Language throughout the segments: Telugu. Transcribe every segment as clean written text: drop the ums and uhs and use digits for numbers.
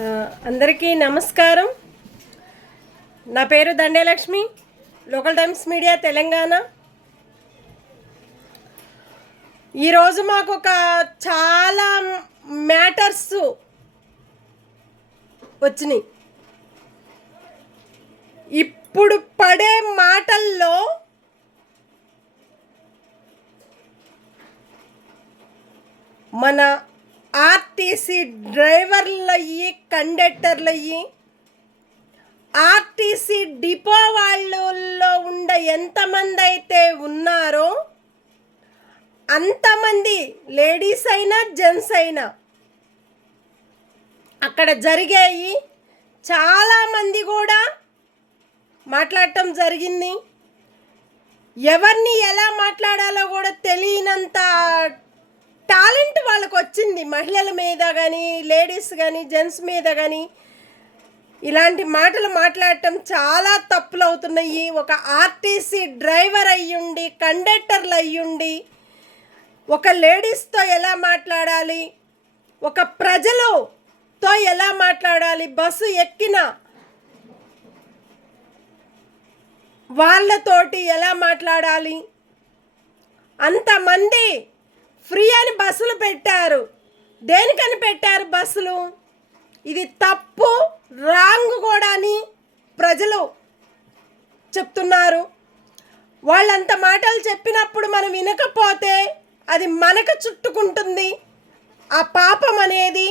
ఆ, అందరికీ నమస్కారం. నా పేరు దండేలక్ష్మి, లోకల్ టైమ్స్ మీడియా తెలంగాణ. ఈరోజు మాకు ఒక చాలా మ్యాటర్స్ వచ్చినాయి. ఇప్పుడు పడే మాటల్లో మన ఆర్టీసీ డ్రైవర్లయ్యి, కండక్టర్లయ్యి, ఆర్టీసీ డిపో వాళ్ళలో ఉండే ఎంతమంది అయితే ఉన్నారో అంతమంది, లేడీస్ అయినా జెంట్స్ అయినా, అక్కడ జరిగాయి. చాలామంది కూడా మాట్లాడటం జరిగింది. ఎవరిని ఎలా మాట్లాడాలో కూడా తెలియనంత టాలెంట్ వాళ్ళకు వచ్చింది. మహిళల మీద కానీ, లేడీస్ కానీ, జెంట్స్ మీద కానీ ఇలాంటి మాటలు మాట్లాడటం చాలా తప్పులు అవుతున్నాయి. ఒక ఆర్టీసీ డ్రైవర్ అయ్యుండి, కండక్టర్లు అయ్యుండి, ఒక లేడీస్తో ఎలా మాట్లాడాలి, ఒక ప్రజలతో ఎలా మాట్లాడాలి, బస్సు ఎక్కిన వాళ్ళతోటి ఎలా మాట్లాడాలి. అంతమంది ఫ్రీ అని బస్సులు పెట్టారు. దేనికని పెట్టారు బస్సులు? ఇది తప్పు, రాంగ్ కూడా అని ప్రజలు చెప్తున్నారు. వాళ్ళంత మాటలు చెప్పినప్పుడు మనం వినకపోతే అది మనకు చుట్టుకుంటుంది ఆ పాపం అనేది.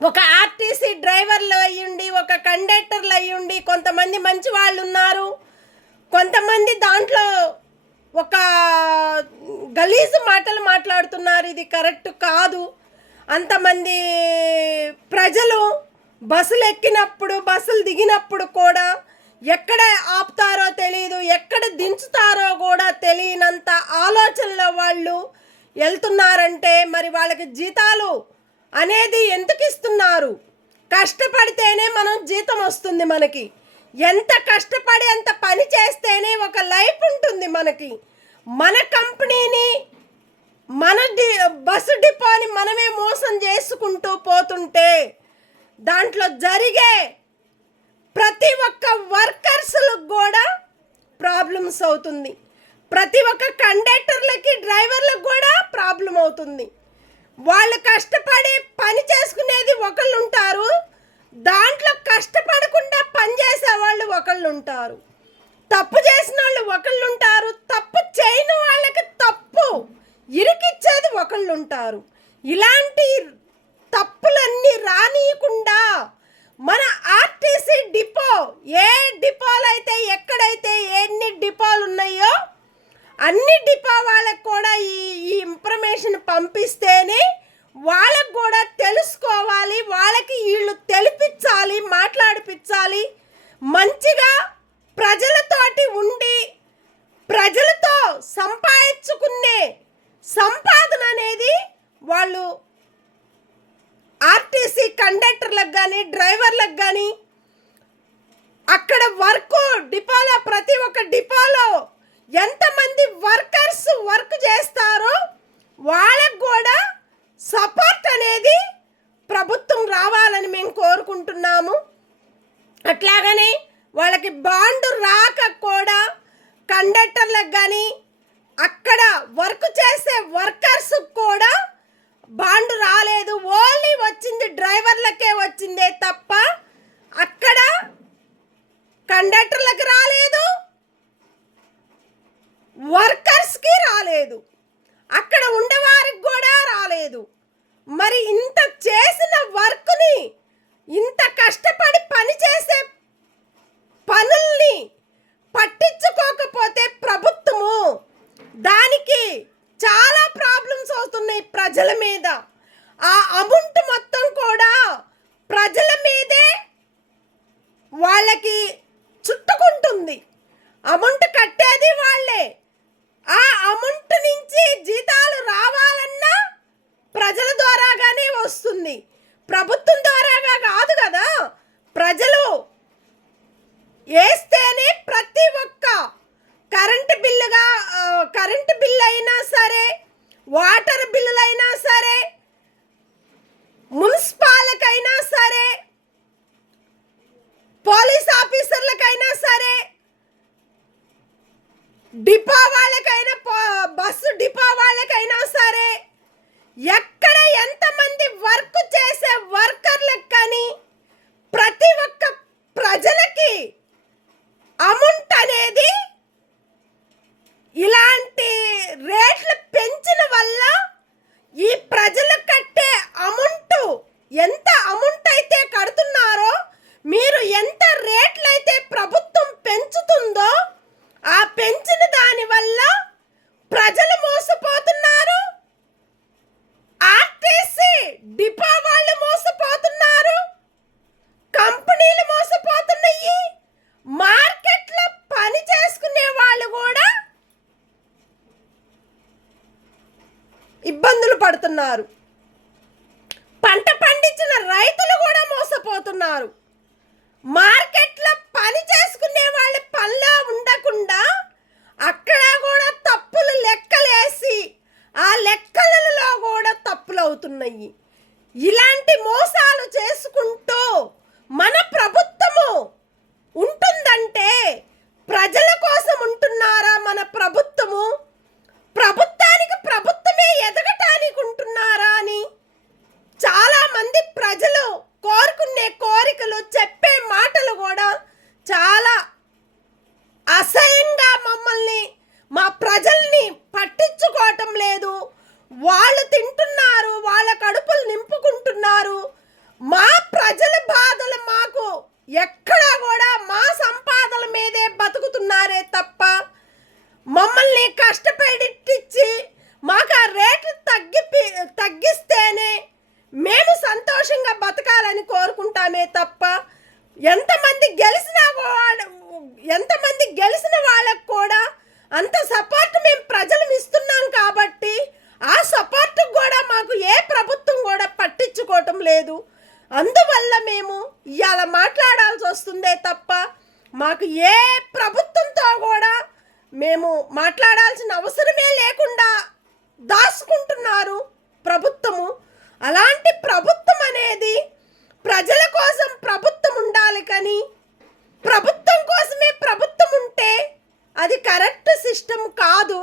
ఒక ఆర్టీసీ డ్రైవర్లు అయ్యుండి, ఒక కండక్టర్లు అయ్యుండి, కొంతమంది మంచి వాళ్ళు ఉన్నారు, కొంతమంది దాంట్లో ఒక గలీజు మాటలు మాట్లాడుతున్నారు. ఇది కరెక్ట్ కాదు. అంతమంది ప్రజలు బస్సులు ఎక్కినప్పుడు, బస్సులు దిగినప్పుడు కూడా ఎక్కడ ఆపుతారో తెలియదు, ఎక్కడ దించుతారో కూడా తెలియనంత ఆలోచనలో వాళ్ళు వెళ్తున్నారంటే మరి వాళ్ళకి జీతాలు అనేది ఎందుకు ఇస్తున్నారు? కష్టపడితేనే మనం జీతం వస్తుంది. మనకి ఎంత కష్టపడి అంత పని చేస్తేనే ఒక లైఫ్ ఉంటుంది మనకి. మన కంపెనీని, మన బస్సు డిపోని మనమే మోసం చేసుకుంటూ పోతుంటే దాంట్లో జరిగే ప్రతి ఒక్క వర్కర్స్లకు కూడా ప్రాబ్లమ్స్ అవుతుంది. ప్రతి ఒక్క కండక్టర్లకి, డ్రైవర్లకు కూడా ప్రాబ్లం అవుతుంది. వాళ్ళు కష్టపడి పని చేసుకునేది ఒకళ్ళు ఉంటారు, దాంట్లో కష్టపడకుండా పని చేసే వాళ్ళు ఒకళ్ళు ఉంటారు, తప్పు చేసిన వాళ్ళు ఒకళ్ళు ఉంటారు, తప్పు చేయని వాళ్ళకి తప్పు ఇరికిచ్చేది ఒకళ్ళు ఉంటారు. ఇలాంటి తప్పులన్నీ రానియకుండా మన ఆర్టీసీ డిపో, ఏ డిపోలు అయితే, ఎక్కడైతే ఎన్ని డిపోలు ఉన్నాయో అన్ని డిపో వాళ్ళకు కూడా ఈ ఇన్ఫర్మేషన్ పంపిస్తేనే వాళ్ళకు కూడా తెలుసుకోవాలి, వాళ్ళకి వీళ్ళు తెలిపించాలి, మాట్లాడిపించాలి. మంచిగా ప్రజలతోటి ఉండి ప్రజలతో సంపాదించుకునే సంపాదన అనేది వాళ్ళు ఆర్టీసీ కండక్టర్లకు కానీ, డ్రైవర్లకు కానీ, అక్కడ డిపోలో ప్రతి ఒక్క డిపోలో ఎంతమంది వర్కర్స్ వర్క్ చేస్తారో వాళ్ళకు కూడా సపోర్ట్ అనేది ప్రభుత్వం రావాలని మేము కోరుకుంటున్నాము. అట్లాగనే వాళ్ళకి బాండు రాక కూడా కండక్టర్లకు కానీ, అక్కడ వర్క్ చేసే వర్కర్స్ కూడా బాండు రాలేదు. ఓన్లీ వచ్చింది డ్రైవర్లకే వచ్చిందే తప్ప అక్కడ కండక్టర్లకు రాలేదు, వర్కర్స్కి రాలేదు, అక్కడ ఉండేవారికి కూడా రాలేదు. మరి ఇంత చేసిన వర్క్ని, ఇంత కష్టపడి పని చేసే పనుల్ని పట్టించుకోకపోతే ప్రభుత్వము, దానికి చాలా ప్రాబ్లమ్స్ అవుతున్నాయి ప్రజల మీద. ఆ అమౌంట్ మొత్తం కూడా ప్రజల మీదే వాళ్ళకి చుట్టుకుంటుంది. అమౌంట్ కట్టేది వాళ్ళే. ఆ అమౌంట్ నుంచి జీతాలు రావాలన్నా ప్రజల ద్వారాగానే వస్తుంది, ప్రభుత్వం ద్వారాగా కాదు కదా. ప్రజలు వేస్తేనే ప్రతి ఒక్క కరెంటు బిల్లు అయినా సరే, వాటర్ బిల్లులైనా సరే, మున్సిపాలిటీకైనా సరే, డిపో వాళ్ళకైనా బస్సు డిపో వాళ్ళకైనా సరే, ఎక్కడ ఎంతమంది వర్క్ చేసే వర్కర్లకు కానీ ప్రతి ఒక్క ప్రజలకి అమౌంట్ అనేది ఇలాంటి రేట్లు పెంచిన వల్ల ఈ ప్రజలు కట్టే అమౌంట్ ఎంత అమౌంట్ అయితే కడుతున్నారో, మీరు ఎంత రేట్లు అయితే ప్రభుత్వం పెంచుతుందో ఆ పెంచిన దాని వల్ల ప్రజలు మోసపోతున్నారు, ఆర్టీసీ డిపో వాళ్ళు మోసపోతున్నారు, కంపెనీలు మోసపోతున్నాయి, మార్కెట్లో పని చేసుకునే వాళ్ళు కూడా ఇబ్బందులు పడుతున్నారు, పంట పండించిన రైతులు కూడా మోసపోతున్నారు. మార్కెట్లో పని చేసుకునే వాళ్ళు పనిలో ఉండకుండా అక్కడ కూడా తప్పులు లెక్కలేసి ఆ లెక్కలలో కూడా తప్పులు అవుతున్నాయి. ఇలాంటి మోసాలు చేసుకుంటూ మన ప్రభుత్వము ఉంటుందంటే ప్రజల కోసం ఉంటున్నారా మన ప్రభుత్వము? ప్రభుత్వానికి ప్రభుత్వమే ఎదగటానికి ఉంటున్నారా అని చాలామంది ప్రజలు కోరుకునే కోరికలు, చెప్పే మాటలు కూడా చాలా అసహ్యంగా మమ్మల్ని, మా ప్రజల్ని పట్టించుకోవటం లేదు. వాళ్ళు తింటున్నారు, వాళ్ళ కడుపులు నింపుకుంటున్నారు. మా ప్రజల బాధలు మాకు ఎక్కడా కూడా మా సంపాదన మీదే బతుకుతున్నారే తప్ప మమ్మల్ని కష్టపెట్టించి మాకు ఆ రేట్లు తగ్గిస్తేనే మేము సంతోషంగా బతకాలని కోరుకుంటామే తప్ప ఎంతమంది గెలిచిన వాళ్ళకు కూడా అంత సపోర్ట్ మేము ప్రజలు ఇస్తున్నాం కాబట్టి ఆ సపోర్ట్ కూడా మాకు ఏ ప్రభుత్వం కూడా పట్టించుకోవటం లేదు. అందువల్ల మేము ఇవాళ మాట్లాడాల్సి వస్తుందే తప్ప మాకు ఏ ప్రభుత్వంతో కూడా మేము మాట్లాడాల్సిన అవసరమే లేకుండా దాచుకుంటున్నారు ప్రభుత్వము. అలాంటి ప్రభుత్వం అనేది ప్రజల కోసం ప్రభుత్వం ఉండాలి, కానీ ప్రభుత్వం కోసమే ప్రభుత్వం ఉంటే అది కరెక్ట్ సిస్టమ్ కాదు.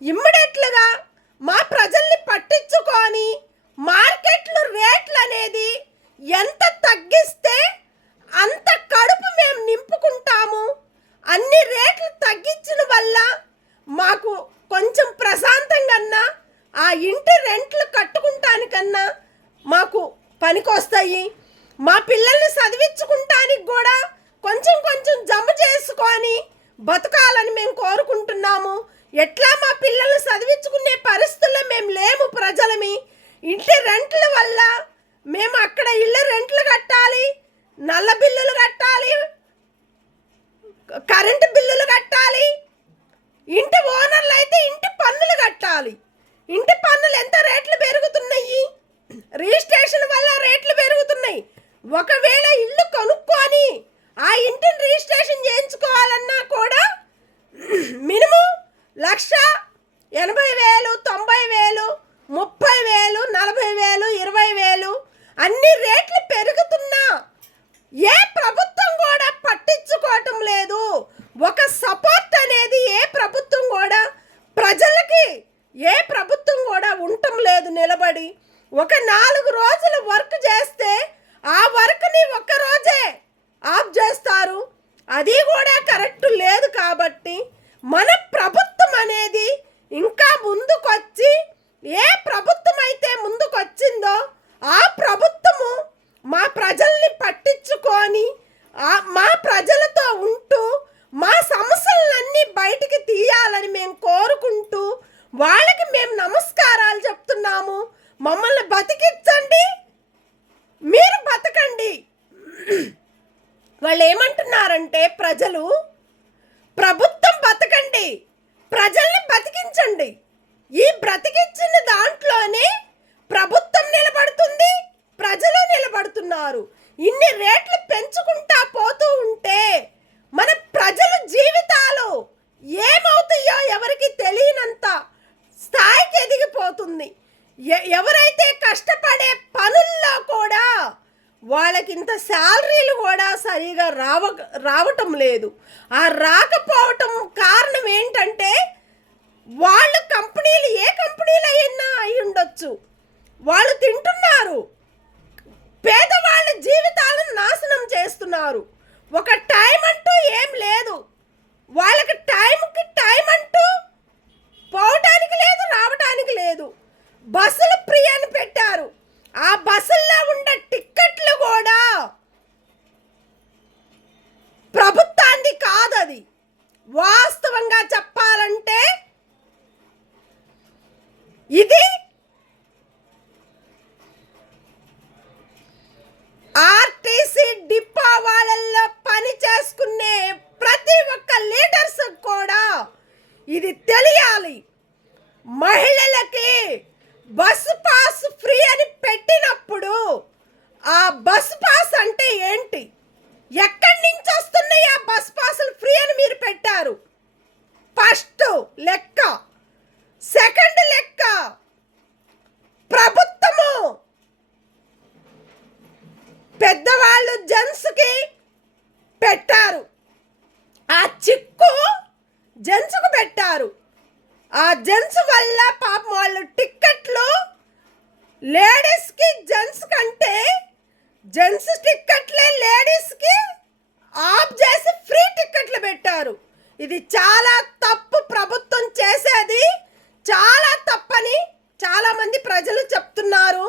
ఇమ్మీడియట్లుగా మా ప్రజల్ని పట్టించుకొని మార్కెట్లు రేట్లు అనేది ఎంత తగ్గిస్తే అంత కడుపు మేము నింపుకుంటాము. అన్ని రేట్లు తగ్గించిన వల్ల మాకు కొంచెం ప్రశాంతంగా ఆ ఇంటి రెంట్లు కట్టుకుంటానికన్నా మాకు పనికొస్తాయి. మా పిల్లల్ని చదివించుకుంటానికి కూడా కొంచెం కొంచెం జమ చేసుకొని బతకాలని మేము కోరుకుంటున్నాము. ఎట్లా మా పిల్లల్ని చదివించుకునే పరిస్థితుల్లో మేము లేము ప్రజలమి. ఇంటి రెంట్ల వల్ల మేము అక్కడ ఇళ్ళ రెంట్లు కట్టాలి, నల్ల బిల్లులు కట్టాలి, కరెంటు బిల్లులు కట్టాలి, ఇంటి ఓనర్లు అయితే ఇంటి పన్నులు కట్టాలి. ఇంటి పన్నులు ఎంత రేట్లు పెరుగుతున్నాయి, రిజిస్ట్రేషన్ వల్ల రేట్లు పెరుగుతున్నాయి. ఒకవేళ ఇల్లు కొనుక్కొని ఆ ఇంటిని రిజిస్ట్రేషన్ చేయించుకోవాలన్నా కూడా మినిమం 1,80,000, 90,000, 30,000, 40,000, 20,000 అన్ని రేట్లు పెరుగుతున్నా ఏ ప్రభుత్వం కూడా పట్టించుకోవటం లేదు. ఒక సపోర్ట్ అనేది ఏ ప్రభుత్వం కూడా ప్రజలకి ఏ ప్రభుత్వం కూడా ఉండటం లేదు నిలబడి. ఒక 4 రోజులు వర్క్ చేస్తే ఆ వర్క్ని ఒక్క రోజే ఆఫ్ చేస్తారు. అది కూడా కరెక్ట్ లేదు. కాబట్టి మన ప్రభుత్వం అనేది ఇంకా ముందుకొచ్చి ఏ ప్రభుత్వం అయితే ముందుకొచ్చిందో ఆ ప్రభుత్వము మా ప్రజల్ని పట్టించుకొని మా ప్రజలతో ఉంటూ మా సమస్యలన్నీ బయటికి తీయాలని మేము కోరుకుంటూ వాళ్ళకి మేము నమస్కారాలు చెప్తున్నాము. మమ్మల్ని బతికించండి, మీరు బతకండి. వాళ్ళు ఏమంటున్నారంటే ప్రజలు, ప్రభుత్వం బతకండి, ప్రజల్ని బతికించండి. ఈ బ్రతికించిన దాంట్లోనే ప్రభుత్వం నిలబడుతుంది, ప్రజలు నిలబడుతున్నారు. ఇన్ని రేట్లు పెంచుకుంటా పోతూ ఉంటే మన ప్రజల జీవితాలు ఏమవుతాయో ఎవరికి తెలియనంత స్థాయికి ఎదిగిపోతుంది. ఎవరైతే కష్టపడే పనుల్లో కూడా వాళ్ళకి ఇంత శాలరీలు కూడా సరిగా రావటం లేదు. ఆ రాకపోవటం కారణం ఏంటంటే వాళ్ళు కంపెనీలు ఏ కంపెనీలు అయినా అయి ఉండొచ్చు, వాళ్ళు తింటున్నారు, పేదవాళ్ళ జీవితాలను నాశనం చేస్తున్నారు. ఒక టైం అంటూ ఏం లేదు, వాళ్ళకి టైంకి టైం అంటూ పోవటానికి లేదు, రావటానికి లేదు. బస్సులు ఫ్రీ అని పెట్టారు, ఆ బస్సుల్లో ఉండే టిక్కెట్లు కూడా ప్రభుత్వానికి కాదది. వాస్తవంగా చెప్పాలంటే ఇది ఆర్టీసీ డిపో వాళ్ళల్లో పని చేసుకునే ప్రతి ఒక్క లీడర్స్ కూడా ఇది తెలియాలి. మహిళలకి బస్సు పాస్ ఫ్రీ అని పెట్టినప్పుడు ఆ బస్ పాస్ అంటే ఏంటి, ఎక్కడి నుంచి వస్తున్నాయి ఆ బస్ పాసులు ఫ్రీ అని మీరు పెట్టారు? ఫస్ట్ లెక్క. సెకండ్ లెక్క, ప్రభుత్వము పెద్దవాళ్ళు జెంట్స్కి పెట్టారు, ఆ చిక్కు జెంట్స్కు పెట్టారు. ఆ జెంట్స్ వల్ల పాపం వాళ్ళు టిక్కెట్లు లేడీస్కి జెంట్స్ కంటే జెంట్స్ టిక్కెట్లే లేడీస్కి ఆఫ్ చేసి ఫ్రీ టిక్కెట్లు పెట్టారు. ఇది చాలా తప్పు, ప్రభుత్వం చేసేది చాలా తప్పని చాలామంది ప్రజలు చెప్తున్నారు.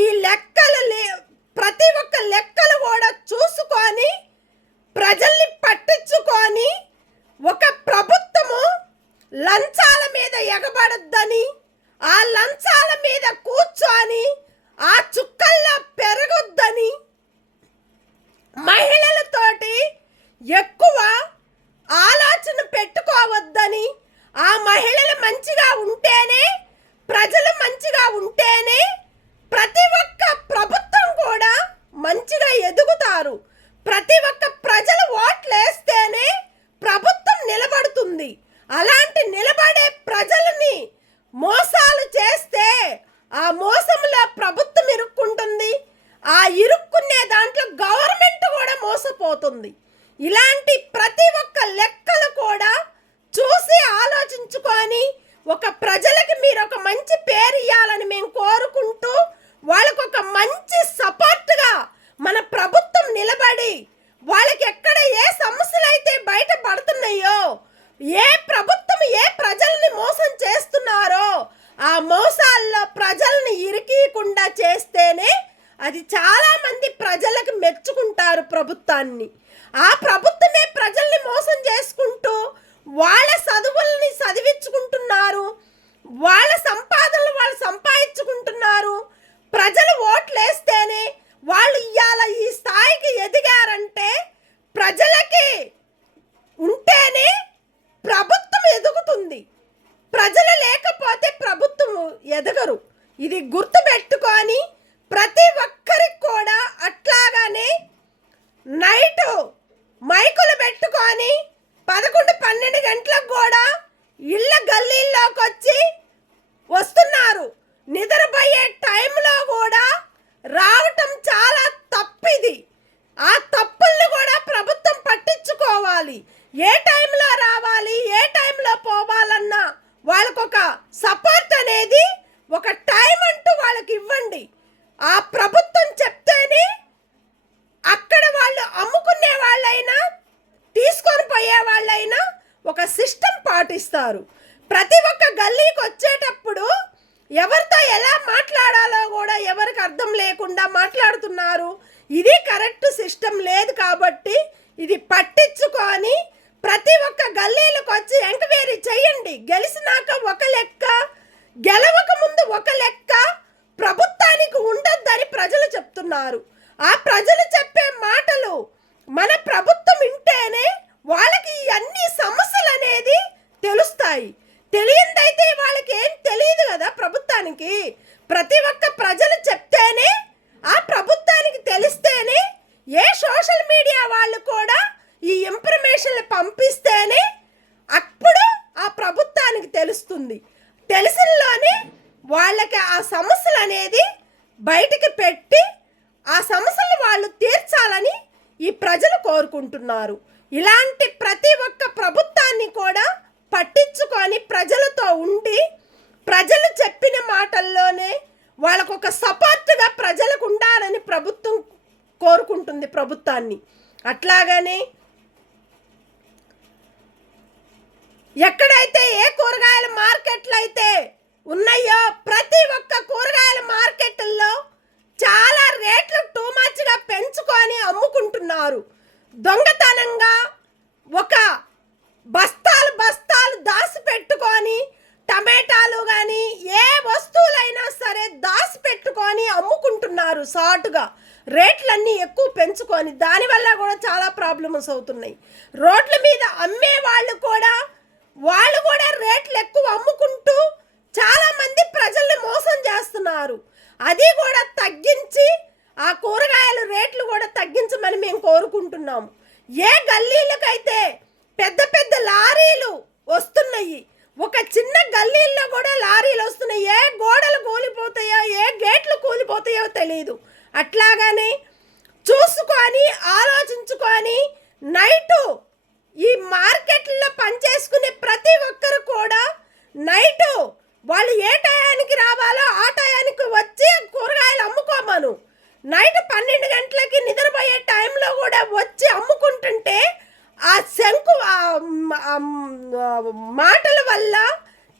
ఈ లెక్కలు ప్రతి ఒక్క లెక్కలు కూడా చూసుకొని ప్రజల్ని పట్టించుకొని ఒక ప్రభుత్వము లంచాల మీద ఎగబడద్దని, ఆ లంచాల మీద కూర్చొని ఆ చుక్కల్లో పెరగొద్దని, మహిళలతోటి ఎక్కువ ఆలోచన పెట్టుకోవద్దని, ఆ మహిళలు మంచిగా ఉంటేనే, ప్రజలు మంచిగా ఉంటేనే ప్రతి ఒక్క ప్రభుత్వం కూడా మంచిగా ఎదుగుతారు. ప్రతి ఒక్క ప్రజలు ఓట్లేస్తేనే ప్రభుత్వం నిలబడుతుంది. అలాంటి నిలబడే ప్రజలని మోసాలు చేస్తే ఆ మోసంలో ప్రభుత్వం ఇరుక్కుంటుంది, ఆ ఇరుక్కునే దాంట్లో గవర్నమెంట్ కూడా మోసపోతుంది. ఇలాంటి ప్రతి ఒక్క లెక్కలు కూడా చూసి ఆలోచించుకొని ఒక ప్రజలకి మీరు ఒక మంచి పేరు ఇవ్వాలని మేము కోరుకుంటూ, వాళ్ళకు ఒక మంచి సపోర్ట్గా మన ప్రభుత్వం నిలబడి వాళ్ళకి ఎక్కడ ఏ సమస్యలు అయితే బయట పడుతున్నాయో, ఏ ప్రభుత్వం ఏ ప్రజల్ని మోసం చేస్తున్నారో ఆ మోసాల్లో ప్రజల్ని ఇరికీయకుండా చేస్తేనే అది చాలామంది ప్రజలకు మెచ్చుకుంటారు ప్రభుత్వాన్ని. ఆ ప్రభుత్వమే ప్రజల్ని మోసం చేసుకుంటూ వాళ్ళ చదువుల్ని చదివించుకుంటున్నారు, వాళ్ళ సంపాదనలు వాళ్ళు సంపాదించుకుంటున్నారు. ప్రజలు ఓట్లేస్తేనే వాళ్ళు ఇవాళ ఈ స్థాయికి ఎదిగారంటే ప్రజలకి ఉంటేనే ప్రభుత్వం ఎదుగుతుంది. ప్రజలు లేకపోతే ప్రభుత్వం ఎదగరు. ఇది గుర్తుపెట్టుకొని ప్రతి ఒక్కరికి కూడా అట్లాగానే నైటు మైకులు పెట్టుకొని 11-12 గంటలకు కూడా ఇళ్ళ గల్లీల్లోకి వచ్చి వస్తున్నారు. నిద్రపోయే టైంలో కూడా రావటం చాలా తప్పిది. ఆ తప్పుల్ని కూడా ప్రభుత్వం పట్టించుకోవాలి. ఏ టైంలో రావాలి, ఏ టైంలో పోవాలన్నా వాళ్ళకొక సపోర్ట్ అనేది ఒక టైం అంటూ వాళ్ళకి ఇవ్వండి. ఆ ప్రభుత్వం చెప్తేనే అక్కడ వాళ్ళు అమ్ముకునే వాళ్ళైనా తీసుకొని పోయే వాళ్ళైనా ఒక సిస్టమ్ పాటిస్తారు. ప్రతి ఒక్క గల్లీకి వచ్చేటప్పుడు ఎవరితో ఎలా మాట్లాడాలో కూడా ఎవరికి అర్థం లేకుండా మాట్లాడుతున్నారు. ఇది కరెక్ట్ సిస్టమ్ లేదు కాబట్టి ఇది పట్టించుకొని ప్రతి ఒక్క గల్లీలకు వచ్చి ఎంక్వైరీ చేయండి. గెలిచినాక ఒక లెక్క, గెలవక ముందు ఒక లెక్క ప్రభుత్వానికి ఉండొద్దని ప్రజలు చెప్తున్నారు. ఆ ప్రజలు చెప్పే మాటలు మన ప్రభుత్వం వింటేనే వాళ్ళకి అన్ని సమస్యలు అనేది తెలుస్తాయి. తెలియందైతే వాళ్ళకి ఏం తెలియదు కదా ప్రభుత్వానికి. ప్రతి ఒక్క ప్రజలు చెప్తేనే, ఆ ప్రభుత్వానికి తెలిస్తేనే, ఏ సోషల్ మీడియా వాళ్ళు కూడా ఈ ఇన్ఫర్మేషన్లు పంపిస్తేనే అప్పుడు ఆ ప్రభుత్వానికి తెలుస్తుంది. తెలిసినలోనే వాళ్ళకి ఆ సమస్యలు అనేది బయటికి పెట్టి ఆ సమస్యలు వాళ్ళు తీర్చాలని ఈ ప్రజలు కోరుకుంటున్నారు. ఇలాంటి ప్రతి ఒక్క ప్రభుత్వాన్ని కూడా పట్టించుకొని ప్రజలతో ఉండి ప్రజలు చెప్పిన మాటల్లోనే వాళ్ళకొక సపోర్ట్గా ప్రజలకు ఉండాలని ప్రభుత్వం కోరుకుంటుంది ప్రభుత్వాన్ని. అట్లాగనే ఎక్కడైతే ఏ కూరగాయల మార్కెట్లు అయితే ఉన్నాయో ప్రతి ఒక్క కూరగాయల మార్కెట్ల్లో చాలా రేట్లు టూ మచ్గా పెంచుకొని అమ్ముకుంటున్నారు. దొంగతనంగా ఒక బస్తాలు బస్తాలు దాచిపెట్టుకొని టమాటాలు కానీ ఏ వస్తువులైనా సరే దాచిపెట్టుకొని అమ్ముకుంటున్నారు. సాటుగా రేట్లన్నీ ఎక్కువ పెంచుకొని దానివల్ల కూడా చాలా ప్రాబ్లమ్స్ అవుతున్నాయి. రోడ్ల మీద అమ్మే వాళ్ళు కూడా రేట్లు ఎక్కువ అమ్ముకుంటూ చాలామంది ప్రజల్ని మోసం చేస్తున్నారు. అది కూడా తగ్గించి ఆ కూరగాయల రేట్లు కూడా తగ్గించమని మేము కోరుకుంటున్నాము. ఏ గల్లీలకైతే పెద్ద పెద్ద లారీలు వస్తున్నాయి, ఒక చిన్న గల్లీల్లో కూడా లారీలు వస్తున్నాయి. ఏ గోడలు కూలిపోతాయో ఏ గేట్లు కూలిపోతాయో తెలియదు. అట్లాగనే చూసుకొని ఆలోచించుకొని నైటు ఈ మార్కెట్లో పనిచేసుకునే ప్రతి ఒక్కరు కూడా నైటు వాళ్ళు ఏ టయానికి రావాలో ఆ టయానికి వచ్చి కూరగాయలు అమ్ముకోమను. నైట్ 12 గంటలకి నిద్రపోయే టైంలో కూడా వచ్చి అమ్ముకుంటుంటే ఆ శంకు మాటల వల్ల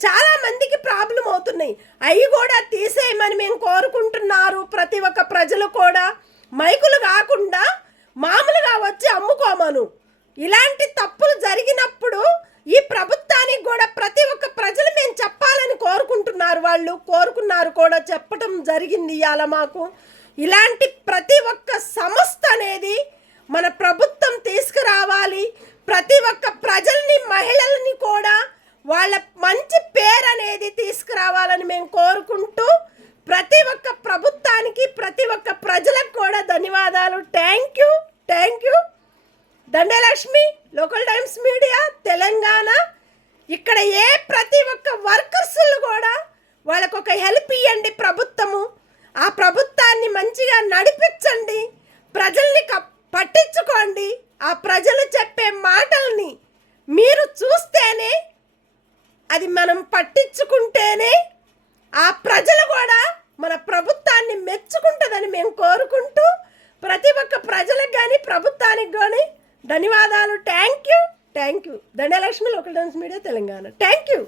చాలా మందికి ప్రాబ్లం అవుతున్నాయి. అవి కూడా తీసేయమని మేము కోరుకుంటున్నారు. ప్రతి ఒక్క ప్రజలు కూడా మైకులు కాకుండా మామూలుగా వచ్చి అమ్ముకోమను. ఇలాంటి తప్పులు జరిగినప్పుడు ఈ ప్రభుత్వానికి కూడా ప్రతి ఒక్క ప్రజలు మేము చెప్పాలని కోరుకుంటున్నారు. వాళ్ళు కోరుకున్నారు కూడా, చెప్పటం జరిగింది. ఇవాళ మాకు ఇలాంటి ప్రతి ఒక్క సంస్థ అనేది మన ప్రభుత్వం తీసుకురావాలి. ప్రతి ఒక్క ప్రజల్ని మహిళల్ని కూడా వాళ్ళ మంచి పేరు అనేది తీసుకురావాలని మేము కోరుకుంటూ ప్రతి ఒక్క ప్రభుత్వానికి ప్రతి ఒక్క ప్రజలకు కూడా ధన్యవాదాలు. Thank you. Dandalakshmi, local times media, Telangana. ఇక్కడ ఏ ప్రతి ఒక్క వర్కర్స్లు కూడా వాళ్ళకు ఒక హెల్ప్ ఇవ్వండి ప్రభుత్వము. ఆ ప్రభుత్వాన్ని మంచిగా నడిపించండి, ప్రజల్ని పట్టించుకోండి. ఆ ప్రజలు చెప్పే మాటల్ని మీరు చూస్తేనే, అది మనం పట్టించుకుంటేనే ఆ ప్రజలు కూడా మన ప్రభుత్వాన్ని మెచ్చుకుంటుందని మేము కోరుకుంటూ ప్రతి ఒక్క ప్రజలకు కానీ ప్రభుత్వానికి కానీ ధన్యవాదాలు. Thank you. Dandalakshmi, local times media, Telangana. Thank you.